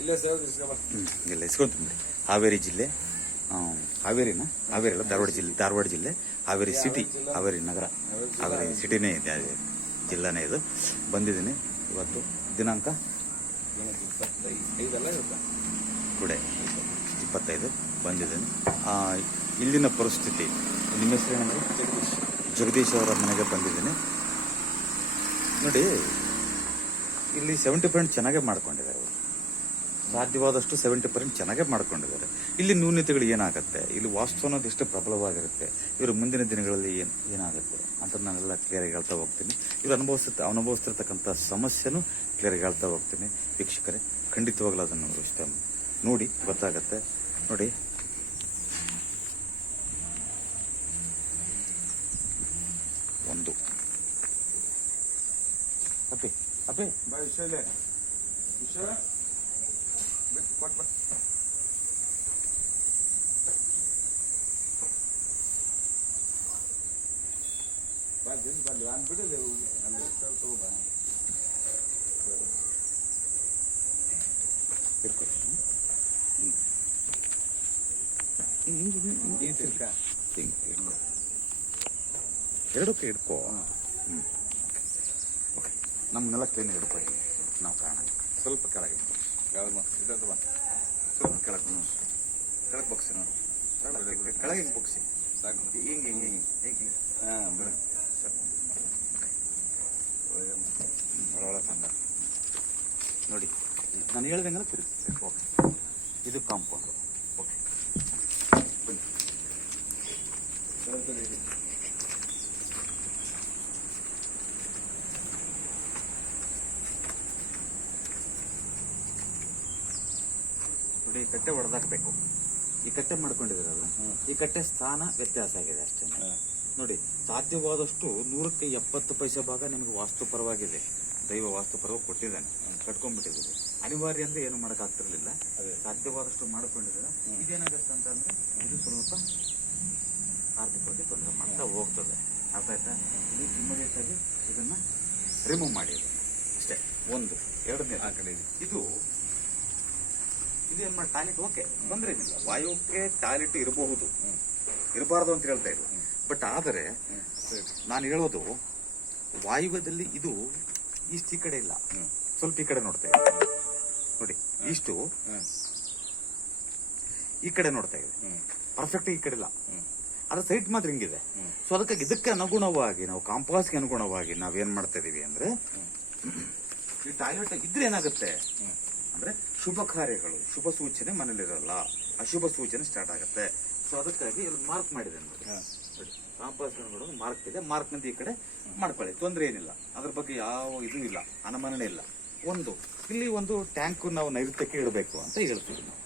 ಇಲ್ಲೇ ಇಸ್ಕೊಂತೀನಿ ಹಾವೇರಿ ಜಿಲ್ಲೆ ಹಾವೇರಿನ? ಹಾವೇರಿ ಅಲ್ಲ ಧಾರವಾಡ ಜಿಲ್ಲೆ ಧಾರವಾಡ ಜಿಲ್ಲೆ ಹಾವೇರಿ ಸಿಟಿ ಹಾವೇರಿ ನಗರ ಹಾವೇರಿ ಸಿಟಿನೇ ಇದೆ ಅದೇ ಜಿಲ್ಲಾನೇ ಇದು. ಬಂದಿದ್ದೀನಿ ಇವತ್ತು ದಿನಾಂಕ? ಟುಡೇ ಇಪ್ಪತ್ತೈದು ಬಂದಿದ್ದೀನಿ. ಇಲ್ಲಿನ ಪರಿಸ್ಥಿತಿ ನಿಮ್ಮ ಹೆಸರು ಏನಂದರೆ? ಜಗದೀಶ್. ಅವರ ಮನೆಗೆ ಬಂದಿದ್ದೀನಿ. ನೋಡಿ ಇಲ್ಲಿ ಸೆವೆಂಟಿ ಪರ್ಸೆಂಟ್ ಚೆನ್ನಾಗೇ ಮಾಡ್ಕೊಂಡಿದ್ದಾರೆ. ಸಾಧ್ಯವಾದಷ್ಟು ಸೆವೆಂಟಿ ಪರ್ಸೆಂಟ್ ಚೆನ್ನಾಗೇ ಮಾಡ್ಕೊಂಡಿದ್ದಾರೆ. ಇಲ್ಲಿ ನ್ಯೂನತೆಗಳು ಏನಾಗುತ್ತೆ? ಇಲ್ಲಿ ವಾಸ್ತು ಅನ್ನೋದು ಎಷ್ಟು ಪ್ರಬಲವಾಗಿರುತ್ತೆ? ಇವರು ಮುಂದಿನ ದಿನಗಳಲ್ಲಿ ಏನು, ಏನಾಗುತ್ತೆ? ಅಂತ ನಾನೆಲ್ಲ ಕ್ಲಿಯರಾಗಿ ಹೇಳ್ತಾ ಹೋಗ್ತೀನಿ. ಇವರು ಅನುಭವಿಸುತ್ತೆ ಅನುಭವಿಸ್ತಿರ್ತಕ್ಕಂಥ ಸಮಸ್ಯೆನೂ ಕ್ಲಿಯರಾಗಿ ಹೇಳ್ತಾ ಹೋಗ್ತೀನಿ. ವೀಕ್ಷಕರೇ, ಖಂಡಿತವಾಗ್ಲೂ ಅದನ್ನು ಇಷ್ಟ ನೋಡಿ ಗೊತ್ತಾಗತ್ತೆ. ನೋಡಿ. ಒಂದು. ಅಪ್ಪಿ ಅಪ್ಪಿ. ಬಾ ಬರ್ತೀನಿ ಇದೆ ವಿಶ್ವ ಬಿಟ್ಟು ಕೊಟ್ ಬಾ ಬಾ ದಿನ ಬಂದು ನಾನು ಬಿಡಿದೆ ಅಲ್ಲಿ ತಗೋಬಾ. ಎರಡಕ್ಕೆ ಇಟ್ಕೋ ಹ್ಮ್. ಓಕೆ ನಮ್ಮನ್ನೆಲ್ಲ ಕ್ಲೀನ್ ಹಿಡ್ಕೊಳ್ಳಿ ನಾವು ಕಾರಣ ಸ್ವಲ್ಪ ಕೆಳಗೆ. ಯಾವ್ದು ಮಾ ಬಾ ಸ್ವಲ್ಪ ಬಗ್ಸಿ ನಾವು ಕೆಳಗೆ ಹಿಂಗೆ ಬಗ್ಸಿ ಸಾಕು. ಹಿಂಗೆ ಹಿಂಗೆ ಹಿಂಗೆ ಹಿಂಗೆ. ಹಿಂಗೆ? ಹಾಂ ಬಿಡ ಸರಿ ತಂದ. ನೋಡಿ ನಾನು ಓಕೆ. ಇದು ಕಾಂಪೌಂಡ್ ಓಕೆ. ಬನ್ನಿ. ಈ ಕಟ್ಟೆ ಒಡೆದಾಕ್ಬೇಕು. ಈ ಕಟ್ಟೆ ಮಾಡ್ಕೊಂಡಿದ್ರಲ್ಲ ಈ ಕಟ್ಟೆ ಸ್ಥಾನ ವ್ಯತ್ಯಾಸ ಆಗಿದೆ ಅಷ್ಟೇ. ನೋಡಿ ಸಾಧ್ಯವಾದಷ್ಟು ನೂರಕ್ಕೆ ಎಪ್ಪತ್ತು ಪೈಸೆ ಭಾಗ ನಿಮಗೆ ವಾಸ್ತು ಪರವಾಗಿದೆ. ದೈವ ವಾಸ್ತು ಪರವಾಗಿ ಕೊಟ್ಟಿದ್ದಾನೆ. ಕಟ್ಕೊಂಡ್ಬಿಟ್ಟಿದ್ದೀವಿ. ಅನಿವಾರ್ಯ ಅಂದ್ರೆ ಏನು ಮಾಡಕ್ ಆಗ್ತಿರ್ಲಿಲ್ಲ ಸಾಧ್ಯವಾದಷ್ಟು ಮಾಡ್ಕೊಂಡಿದ್ದೀರ. ಇದೇನಾಗತ್ತೆ ಅಂತಂದ್ರೆ ಇದು ಸ್ವಲ್ಪ ಆರ್ಥಿಕವಾಗಿ ತೊಂದರೆ ಮಾಡ್ತಾ ಹೋಗ್ತದೆ. ಅರ್ಥ ಆಯ್ತಾ? ಇದು ಇಮಿಡಿಯೇಟ್ ಆಗಿ ಇದನ್ನ ರಿಮೂವ್ ಮಾಡಿ ಅಷ್ಟೇ. ಒಂದು. ಎರಡನೇ ಆ ಕಡೆ ಇದೆ. ಇದು ಇದೇನ್ ಮಾಡಿ ಟಾಯ್ಲೆಟ್ ಓಕೆ, ತೊಂದರೆ ಏನಿಲ್ಲ. ವಾಯುಕ್ಕೆ ಟಾಯ್ಲೆಟ್ ಇರಬಹುದು. ಇರಬಾರ್ದು ಅಂತ ಹೇಳ್ತಾ ಇಲ್ಲ ಬಟ್ ಆದರೆ, ನಾನು ಹೇಳೋದು, ವಾಯುವ್ಯದಲ್ಲಿ ಇದು ಇಷ್ಟು ಈ ಕಡೆ ಇಲ್ಲ. ಸ್ವಲ್ಪ ಈ ಕಡೆ ನೋಡ್ತಾ ಇದೆ ನೋಡಿ ಇಷ್ಟು ಈ ಕಡೆ ನೋಡ್ತಾ ಇದೆ ಪರ್ಫೆಕ್ಟ್ ಈ ಕಡೆ ಇಲ್ಲ. ಅದ್ರ ಸೈಟ್ ಮಾತ್ರ ಹಿಂಗಿದೆ. ಸೊ ಅದಕ್ಕೆ ಇದಕ್ಕೆ ಅನುಗುಣವಾಗಿ, ನಾವು ಕಾಂಪಾಸ್ಗೆ ಅನುಗುಣವಾಗಿ ನಾವೇನ್ ಮಾಡ್ತಾ ಇದೀವಿ ಅಂದ್ರೆ, ಈ ಟಾಯ್ಲೆಟ್ ಇದ್ರೆ ಏನಾಗುತ್ತೆ? ಅಂದ್ರೆ ಶುಭ ಕಾರ್ಯಗಳು ಶುಭ ಸೂಚನೆ ಮನೇಲಿರಲ್ಲ ಅಶುಭ ಸೂಚನೆ ಸ್ಟಾರ್ಟ್ ಆಗುತ್ತೆ. ಸೊ ಅದಕ್ಕಾಗಿ ಇಲ್ಲಿ ಮಾರ್ಕ್ ಮಾಡಿದೆ ನೋಡಿ ಕಾಂಪಾಸ್ ಮಾರ್ಕ್ ಇದೆ. ಮಾರ್ಕ್ನಿಂದ ಈ ಕಡೆ ಮಾಡ್ಕೊಳ್ಳಿ. ತೊಂದರೆ ಏನಿಲ್ಲ. ಅದ್ರ ಬಗ್ಗೆ ಯಾವ ಇದು ಇಲ್ಲ. ಅನುಮಾನನೇ ಇಲ್ಲ. ಒಂದು ಇಲ್ಲಿ ಒಂದು ಟ್ಯಾಂಕ್ ನಾವು ನೈಋತ್ಯಕ್ಕೆ ಇಡಬೇಕು ಅಂತ ಹೇಳ್ತೀವಿ ನಾವು.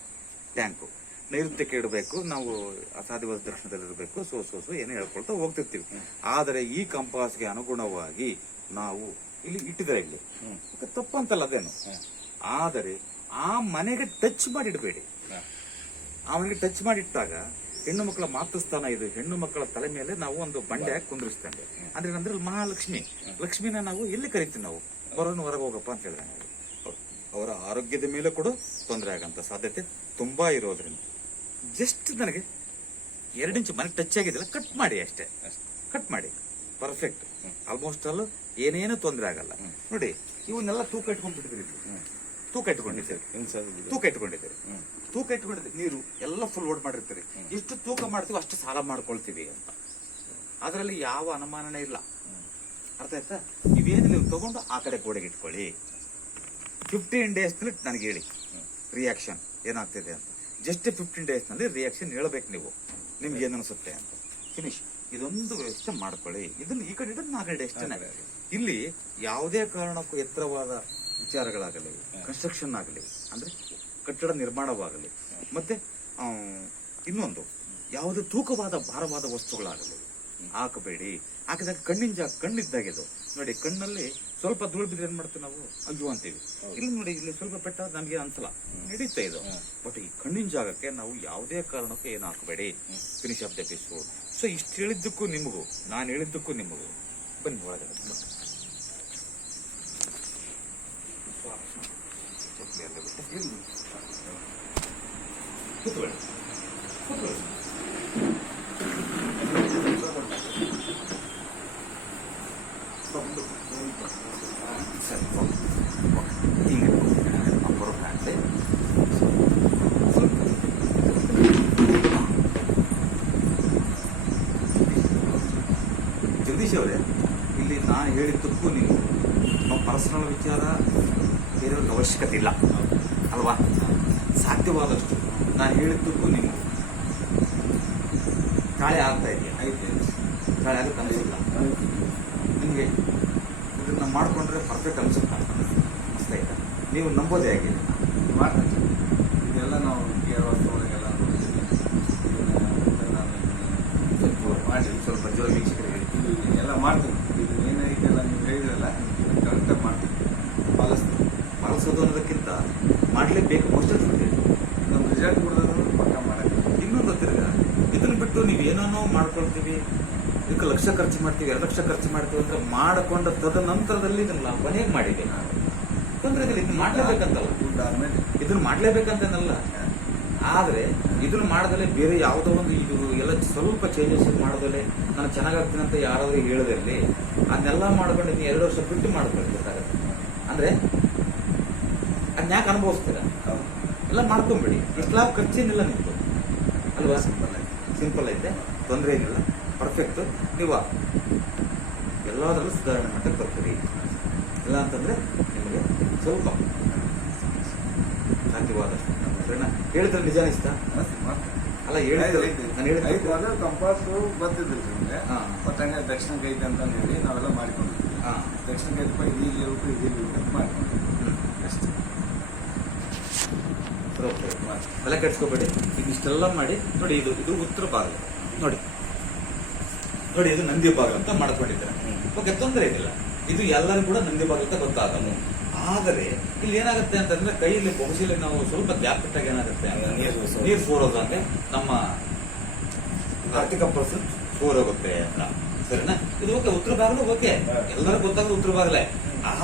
ಟ್ಯಾಂಕು ನೈಋತ್ಯಕ್ಕೆ ಇಡಬೇಕು. ನಾವು ಅಸಾಧ್ಯವಾದ ದರ್ಶನದಲ್ಲಿ ಇರಬೇಕು. ಸೊ ಸೊ ಸೊ ಏನೇ ಹೇಳ್ಕೊಳ್ತಾ ಹೋಗ್ತಿರ್ತೀವಿ. ಆದರೆ ಈ ಕಂಪಾಸ್ಗೆ ಅನುಗುಣವಾಗಿ ನಾವು ಇಲ್ಲಿ ಇಟ್ಟಿದ್ರೆ ಇಲ್ಲಿ ತಪ್ಪಂತಲ್ಲ ಅದೇನು? ಆದರೆ ಆ ಮನೆಗೆ ಟಚ್ ಮಾಡಿಡಬೇಡಿ. ಅವನಿಗೆ ಟಚ್ ಮಾಡಿಟ್ಟಾಗ ಹೆಣ್ಣು ಮಕ್ಕಳ ಮಾತೃಸ್ಥಾನ ಇದು. ಹೆಣ್ಣು ಮಕ್ಕಳ ತಲೆ ಮೇಲೆ ನಾವು ಒಂದು ಬಂಡೆ ಹಾಕಿ ಕುಂದಿರಿಸ್ತೇವೆ ಅಂದ್ರೆ ಅಂದ್ರೆ ಮಹಾಲಕ್ಷ್ಮಿ. ಲಕ್ಷ್ಮಿನ ನಾವು ಎಲ್ಲಿ ಕರಿತೀವಿ ನಾವು? ಬರೋನು ಹೊರಗೆ ಹೋಗಪ್ಪ ಅಂತ ಹೇಳಿದಂಗೆ ಅವರ ಆರೋಗ್ಯದ ಮೇಲೆ ಕೂಡ, ತೊಂದರೆ ಆಗಂತ ಸಾಧ್ಯತೆ ತುಂಬಾ ಇರೋದ್ರಿಂದ. ಜಸ್ಟ್ ನನಗೆ ಎರಡು ಇಂಚು ಮನೆ ಟಚ್ ಆಗಿದ್ದಿಲ್ಲ ಕಟ್ ಮಾಡಿ ಅಷ್ಟೇ. ಕಟ್ ಮಾಡಿ. ಪರ್ಫೆಕ್ಟ್ ಆಲ್ಮೋಸ್ಟ್ ಆಲ್ ಏನೇನು ತೊಂದರೆ ಆಗಲ್ಲ. ನೋಡಿ, ಇವನ್ನೆಲ್ಲ ತೂಕ ಇಟ್ಕೊಂಡ್ಬಿಟ್ಟಿದ್ರಿ ತೂಕ ಇಟ್ಕೊಂಡಿದ್ದೀರಿ ತೂಕ ಇಟ್ಕೊಂಡಿದ್ದೀರಿ ತೂಕ ಇಟ್ಕೊಂಡಿದ್ದೀರಿ ನೀರು ಎಲ್ಲ ಫುಲ್ ಲೋಡ್ ಮಾಡಿರ್ತೀರಿ. ಎಷ್ಟು ತೂಕ ಮಾಡ್ತೀವಿ ಅಷ್ಟು ಸಾಲ ಮಾಡ್ಕೊಳ್ತೀವಿ ಅಂತ. ಅದರಲ್ಲಿ ಯಾವ ಅನುಮಾನನೇ ಇಲ್ಲ. ಅರ್ಥ ಆಯ್ತಾ? ನೀವೇನಿಲ್ಲ ನೀವು ತಗೊಂಡು ಆ ಕಡೆ ಗೋಡೆಗೆ ಇಟ್ಕೊಳ್ಳಿ. ಫಿಫ್ಟೀನ್ ಡೇಸ್ನಲ್ಲಿ ನನಗೆ ಹೇಳಿ. ರಿಯಾಕ್ಷನ್ ಏನಾಗ್ತಿದೆ ಅಂತ. ಜಸ್ಟ್ ಫಿಫ್ಟೀನ್ ಡೇಸ್ನಲ್ಲಿ ರಿಯಾಕ್ಷನ್ ಹೇಳ್ಬೇಕು ನೀವು. ನಿಮ್ಗೆ ಏನ್ ಅನ್ಸುತ್ತೆ ಅಂತ. ಫಿನಿಶ್ ಇದೊಂದು ವ್ಯವಸ್ಥೆ ಮಾಡ್ಕೊಳ್ಳಿ. ಇದನ್ನ ಈ ಕಡೆ ಇಡೋದು ನಾಲ್ಕು ಅಷ್ಟೇ ಇಲ್ಲಿ ಯಾವುದೇ ಕಾರಣಕ್ಕೂ ಎತ್ತರವಾದ ವಿಚಾರಗಳಾಗಲಿ ಕನ್ಸ್ಟ್ರಕ್ಷನ್ ಆಗಲಿ ಅಂದ್ರೆ ಕಟ್ಟಡ ನಿರ್ಮಾಣವಾಗಲಿ ಮತ್ತೆ ಇನ್ನೊಂದು ಯಾವುದೇ ತೂಕವಾದ ಭಾರವಾದ ವಸ್ತುಗಳಾಗಲಿ ಹಾಕಬೇಡಿ. ಹಾಕಿದಾಗ ಕಣ್ಣಿನ ಜಾಗ ಕಣ್ಣಿದ್ದಾಗ ಇದು. ನೋಡಿ ಕಣ್ಣಲ್ಲಿ ಸ್ವಲ್ಪ ಧೂಳು ಬಿದ್ರೆ ಏನ್ ಮಾಡ್ತೀವಿ ನಾವು? ಅಯ್ಯೋ ಅಂತೀವಿ. ಇಲ್ಲಿ ನೋಡಿ ಇಲ್ಲಿ ಸ್ವಲ್ಪ ಪೆಟ್ಟ ನಮಗೆ ಅನ್ಸಲ್ಲ. ನಡೀತಾ ಇದು. ಬಟ್ ಈ ಕಣ್ಣಿನ ಜಾಗಕ್ಕೆ ನಾವು ಯಾವುದೇ ಕಾರಣಕ್ಕೆ ಏನು ಹಾಕಬೇಡಿ. Finish of the episode so ಇಷ್ಟು ಹೇಳಿದ್ದಕ್ಕೂ ನಿಮಗೂ ನಾನು ಹೇಳಿದ್ದಕ್ಕೂ ನಿಮಗೂ ಬನ್ನಿ ಒಳಗಡೆ. ಚಪ್ಪಲಿ ಎಲ್ಲ ಬಿಟ್ಟು ಕೂತ್ಕೊಳ್ಳಿ ಕೂತ್ಕೊಳ್ಳಿ ಕಾಣಲಿ ಜಗದೀಶ್ ಅವರೇ, ಇಲ್ಲಿ ನಾನು ಹೇಳಿದ್ದಕ್ಕೂ ನೀವು. ನಮ್ಮ ಪರ್ಸನಲ್ ವಿಚಾರ ಬೇರೆಯವ್ರಿಗೆ ಅವಶ್ಯಕತೆ ಇಲ್ಲ. ಅಲ್ವಾ? ಸಾಧ್ಯವಾದಷ್ಟು. ನಾನು ಹೇಳಿದ್ದಕ್ಕೂ ನೀವು ಕಾಳೆ ಆಗ್ತಾ ಇದೆಯಾ? ಐತೆ ಕಾಳೆ ಆಗ ಕನಸಿಲ್ಲ ನಿಮಗೆ ಇದನ್ನು ಮಾಡಿಕೊಂಡ್ರೆ ಪರ್ಫೆಕ್ಟ್ ಅನ್ಸುತ್ತೆ? ಅಷ್ಟೇ. ಆಯ್ತಾ ನೀವು ನಂಬೋದೇ ಆಗಿದೆ ಮಾಡ್ತಾ ಇದೆಲ್ಲ ನಾವು ಒಳಗೆಲ್ಲ ನೋಡ್ತೀವಿ ಇದನ್ನ ನಾನು ಸ್ವಲ್ಪ ಮಾಡಿ ಸ್ವಲ್ಪ ಜೋರ ವೀಕ್ಷಕರಿಗೆ ಹೇಳಿ ಇದು ಎಲ್ಲ ಮಾಡ್ತೀನಿ ಇದು ಏನೈತೆಲ್ಲ ನೀವು ಹೇಳಿದ್ರಲ್ಲ ಕರೆಕ್ಟಾಗಿ ಮಾಡ್ತೀನಿ ಪಾಲಿಸ್ತೀನಿ ಪಾಲಿಸೋದು ಅನ್ನೋದಕ್ಕಿಂತ ಮಾಡಲೇಬೇಕು ಮೋಸ್ಟ್ ನಮ್ಮ ರಿಸಲ್ಟ್ ಕೊಡೋದು ಪಕ್ಕ ಮಾಡಕ್ಕೆ ಇನ್ನೊಂದು ಹತ್ತಿರ ಇದನ್ನ ಬಿಟ್ಟು ನೀವು ಏನೇನೋ ಮಾಡ್ಕೊಳ್ತೀವಿ ಇದಕ್ಕೆ ಲಕ್ಷ ಖರ್ಚು ಮಾಡ್ತೀವಿ ಎರಡು ಲಕ್ಷ ಖರ್ಚು ಮಾಡ್ತೀವಿ ಅಂದ್ರೆ ಮಾಡಿಕೊಂಡ ತದನಂತರದಲ್ಲಿ ಇದನ್ನ ಕೊನೆಗೆ ಮಾಡಿದೆ ತೊಂದ್ರೆ ಇಲ್ಲ ಇದನ್ನ ಮಾಡಲೇಬೇಕಂತಲ್ಲ. ಇದನ್ನ ಮಾಡ್ಲೇಬೇಕಂತನಲ್ಲ. ಆದರೆ ಇದನ್ನ ಮಾಡದಲ್ಲೇ ಬೇರೆ ಯಾವುದೋ ಒಂದು ಇದು ಎಲ್ಲ ಸ್ವಲ್ಪ ಚೇಂಜಸ್ ಮಾಡದಲ್ಲೇ ನಾನು ಚೆನ್ನಾಗಾಗ್ತೀನಿ ಅಂತ ಯಾರಾದರೂ ಹೇಳಿದಲ್ಲಿ ಅದನ್ನೆಲ್ಲ ಮಾಡ್ಕೊಂಡು ಇನ್ನು ಎರಡು ವರ್ಷ ಬಿಟ್ಟು ಮಾಡ್ಕೊಳ್ಬೇಕಾಗತ್ತೆ. ಅಂದ್ರೆ ಅದನ್ನ ಯಾಕೆ ಅನುಭವಿಸ್ತೀರ? ಎಲ್ಲ ಮಾಡ್ಕೊಂಬಿಡಿ. ಫಸ್ಟ್ ಲಾಭ ಖರ್ಚೇನಿಲ್ಲ ನಿಮ್ದು. ಅಲ್ವಾ? ಸಿಂಪಲ್ ಐತೆ ಸಿಂಪಲ್ ಐತೆ. ತೊಂದರೆ ಏನಿಲ್ಲ. ಪರ್ಫೆಕ್ಟ್ ನೀವು ಎಲ್ಲದರಲ್ಲೂ ಸುಧಾರಣೆ ಮಟ್ಟಕ್ಕೆ ಬರ್ತೀರಿ. ಇಲ್ಲ ಅಂತಂದ್ರೆ ನಿಮಗೆ ಸ್ವಲ್ಪ ಸಾಧ್ಯವಾದಷ್ಟು ಸರಿನಾ ಹೇಳಿದ್ರೆ ನಿಜ ಇಷ್ಟ? ಅಲ್ಲ ಹೇಳಿದ್ರೆ ನಾನು ಹೇಳಿದ್ರೆ ಕಂಪಾಸ್ ಬರ್ತಿದ್ರಿ ನಿಮಗೆ. ಹಾ. ಮತ್ತೆ ದಕ್ಷಿಣ ಐತೆ ಅಂತ ಹೇಳಿ ನಾವೆಲ್ಲ ಮಾಡಿಕೊಂಡಿದ್ವಿ. ದಕ್ಷಿಣ ದಕ್ಷಿಣಕ್ಕೆ ಐತಪ್ಪ ಇದು ಇಲ್ಲಿ ಇದು ಇಲ್ಲಿ ಮಾಡ್ಕೊಂಡಿದ್ವಿ ಹ್ಮ್. ಅಷ್ಟೇ ತಲೆ ಕೆಡ್ಸ್ಕೊಬೇಡಿ. ಇದಿಷ್ಟೆಲ್ಲ ಇಷ್ಟೆಲ್ಲ ಮಾಡಿ ನೋಡಿ ಇದು ಇದು ಉತ್ತರ ಭಾಗ. ನೋಡಿ. ನೋಡಿ ಇದು ನಂದಿ ಭಾಗ ಅಂತ ಮಾಡ್ಕೊಂಡಿದ್ದಾರೆ. ಓಕೆ ತೊಂದರೆ ಇದಿಲ್ಲ ಇದು ಎಲ್ಲರೂ ಕೂಡ ನಂದಿ ಭಾಗ ಅಂತ ಗೊತ್ತಾಗಲ್ಲ ಆದರೆ ಇಲ್ಲಿ ಏನಾಗುತ್ತೆ ಅಂತಂದ್ರೆ ಕೈಯಲ್ಲಿ ಬಹುಶಃ ನಾವು ಸ್ವಲ್ಪ ಜಾಕೆಟ್ಟಾಗಿ ಏನಾಗುತ್ತೆ ನೀರು. ನೀರು ಸೋರೋದಂಗೆ ನಮ್ಮ ಆರ್ಥಿಕ ಪರ್ಸನ್ ಸೋರೋಗುತ್ತೆ ಅಂತ. ಸರಿನಾ? ಇದು ಓಕೆ ಉತ್ತರ ಭಾಗನೂ ಓಕೆ. ಎಲ್ಲರೂ ಗೊತ್ತಾಗೋದು ಉತ್ತರ ಭಾಗಲೇ.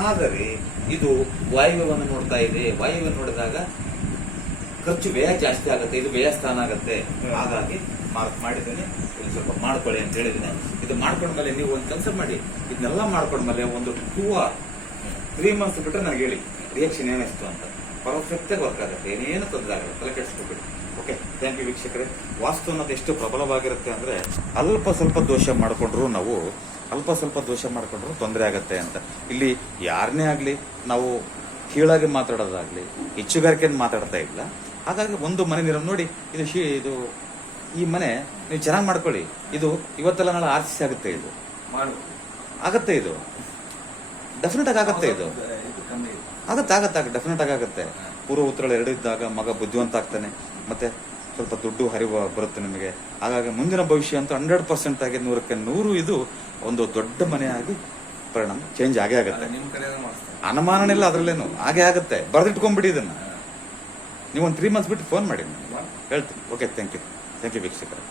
ಆದರೆ ಇದು ವಾಯುವ್ಯವನ್ನು ನೋಡ್ತಾ ಇದೆ. ವಾಯುವ್ಯ ನೋಡಿದಾಗ ಖರ್ಚು ವ್ಯಯ ಜಾಸ್ತಿ ಆಗುತ್ತೆ ಇದು ವ್ಯಯ ಸ್ಥಾನ ಆಗುತ್ತೆ. ಹಾಗಾಗಿ ಮಾರ್ಕ್ ಮಾಡಿದ್ದೇನೆ. ಇಲ್ಲಿ ಸ್ವಲ್ಪ ಮಾಡ್ಕೊಳ್ಳಿ ಅಂತ ಹೇಳಿದ್ದೀನಿ. ಇದು ಮಾಡ್ಕೊಂಡ್ಮೇಲೆ ನೀವು ಒಂದು ಕೆಲಸ ಮಾಡಿ ಇದನ್ನೆಲ್ಲ ಮಾಡ್ಕೊಂಡ್ಮೇಲೆ ಒಂದು ಟೂ ಆರ್ ತ್ರೀ ಮಂತ್ಸ್ ಬಿಟ್ಟರೆ ನನಗೆ ಹೇಳಿ ರಿಯಾಕ್ಷನ್ ಏನಿಸ್ತು ಅಂತ. ಪರ್ಫೆಕ್ಟ್ ಆಗಿ ವರ್ಕ್ ಆಗುತ್ತೆ. ಏನೇನು ತೊಂದರೆ ಆಗಲ್ಲ ತಲೆ ಕೆಡಿಸ್ಕೊಬಿಡಿ. ಓಕೆ ಥ್ಯಾಂಕ್ ಯು ವೀಕ್ಷಕರೇ. ವಾಸ್ತು ಅನ್ನೋದು ಎಷ್ಟು ಪ್ರಬಲವಾಗಿರುತ್ತೆ ಅಂದ್ರೆ ಅಲ್ಪ ಸ್ವಲ್ಪ ದೋಷ ಮಾಡಿಕೊಂಡ್ರು ನಾವು ಅಲ್ಪ ಸ್ವಲ್ಪ ದೋಷ ಮಾಡಿಕೊಂಡ್ರು ತೊಂದರೆ ಆಗುತ್ತೆ ಅಂತ. ಇಲ್ಲಿ ಯಾರನ್ನೇ ಆಗಲಿ ನಾವು ಕೀಳಾಗಿ ಮಾತಾಡೋದಾಗ್ಲಿ ಹೆಚ್ಚುಗಾರಿಕೆಯನ್ನು ಮಾತಾಡ್ತಾ ಇಲ್ಲ. ಹಾಗಾಗಿ ಒಂದು ಮನೆ ನೀರು ನೋಡಿ ಇದು ಶಿ ಇದು ಈ ಮನೆ ನೀವು ಚೆನ್ನಾಗಿ ಮಾಡ್ಕೊಳ್ಳಿ. ಇದು ಇವತ್ತೆಲ್ಲ ನಾಳೆ ಆರ್ಸಿಸಿ ಆಗುತ್ತೆ ಇದು. ಆಗತ್ತೆ ಇದು. ಡೆಫಿನೆಟ್ ಆಗಿ ಆಗತ್ತೆ ಇದು. ಆಗತ್ತೆ ಆಗತ್ತೆ ಡೆಫಿನೆಟ್ ಆಗಿ ಆಗತ್ತೆ. ಪೂರ್ವ ಉತ್ತರಗಳು ಎರಡು ಇದ್ದಾಗ ಮಗ ಬುದ್ಧಿವಂತ ಆಗ್ತಾನೆ. ಮತ್ತೆ ಸ್ವಲ್ಪ ದುಡ್ಡು ಹರಿವು ಬರುತ್ತೆ ನಿಮಗೆ. ಹಾಗಾಗಿ ಮುಂದಿನ ಭವಿಷ್ಯ ಅಂತೂ ಹಂಡ್ರೆಡ್ ಪರ್ಸೆಂಟ್ ಆಗಿ ನೂರಕ್ಕೆ ನೂರು ಇದು ಒಂದು ದೊಡ್ಡ ಮನೆಯಾಗಿ ಪರಿಣಾಮ ಚೇಂಜ್ ಆಗೇ ಆಗುತ್ತೆ. ನಿಮ್ಮ ಇಲ್ಲ ಅದರಲ್ಲೇನು. ಹಾಗೆ ಆಗುತ್ತೆ. ಬರೆದಿಟ್ಕೊಂಡ್ಬಿಡಿ ಇದನ್ನ. ನೀವು ಒಂದು ತ್ರೀ ಮಂತ್ಸ್ ಬಿಟ್ಟು ಫೋನ್ ಮಾಡಿ ಹೇಳ್ತೀನಿ. Okay thank you thank you ವೀಕ್ಷಕರೇ.